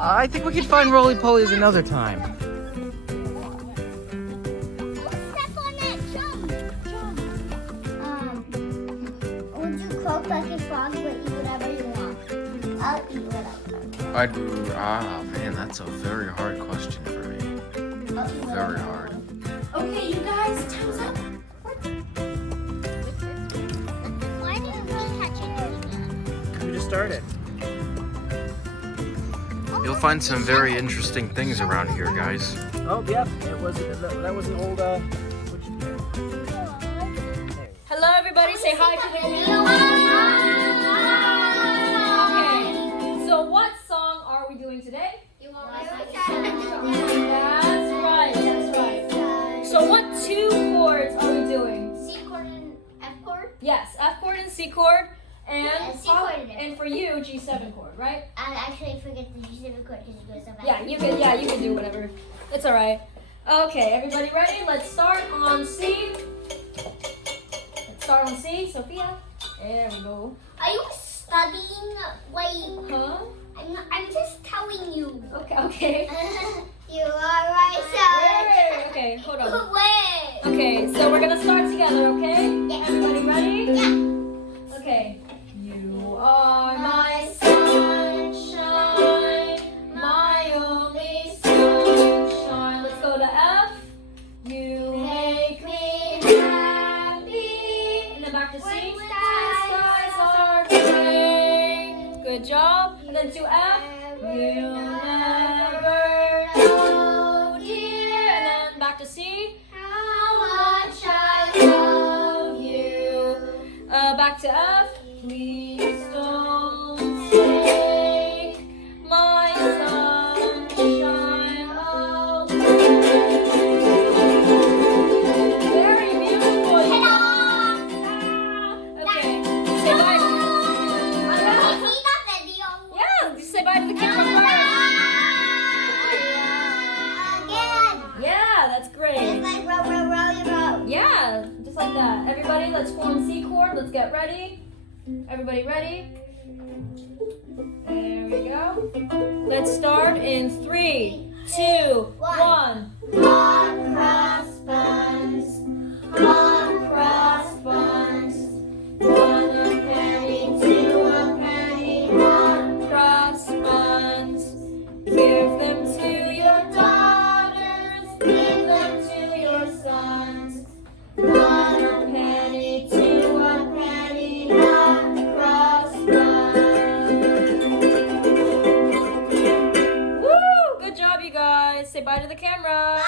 I think we can find roly-polies another time. Step on it, jump. Would you cook like a frog but eat whatever you want? I'll eat whatever. Man, that's a very hard question for me. Very hard. Okay, you guys, time's up. Why do you keep touching me? You just started. You'll find some very interesting things around here, guys. Oh, yeah, that was an old, Hello, everybody. Say hi to the camera. Okay, so what song are we doing today? That's right, that's right. So what two chords are we doing? C chord and F chord? Yes, F chord and C chord. And, C chord and for you, G7 chord, right? I actually forget the G7 chord because it goes so fast. Yeah, you can do whatever. It's all right. Okay, everybody ready? Let's start on C. Let's start on C, Sophia. There we go. Are you studying? Wait. Huh? I'm just telling you. Okay. You are right, sir. Wait. Okay, hold on. Wait. Okay, so we're gonna start together, okay? Yes. Everybody ready? Yeah. Okay. You are my sunshine, my only sunshine. Let's go to F. You make me happy. And then back to C. When Skies are gray. Good job. And then to F. You'll never know, dear. And then back to C. How much I Love you. Back to F. Please don't take my sunshine away. Very beautiful. Okay. Say bye. Yeah, just say bye to the camera first. Yeah, that's great. Yeah, just like that. Everybody, let's form C chord. Let's get ready. Everybody ready? There we go. Let's start in 3, 2, 1. One cross buns, one cross buns, One a penny, two a penny, one cross buns. Give them to your daughters, give them to your sons. One a penny, two a penny, one cross buns. Woo! Good job, you guys. Say bye to the camera.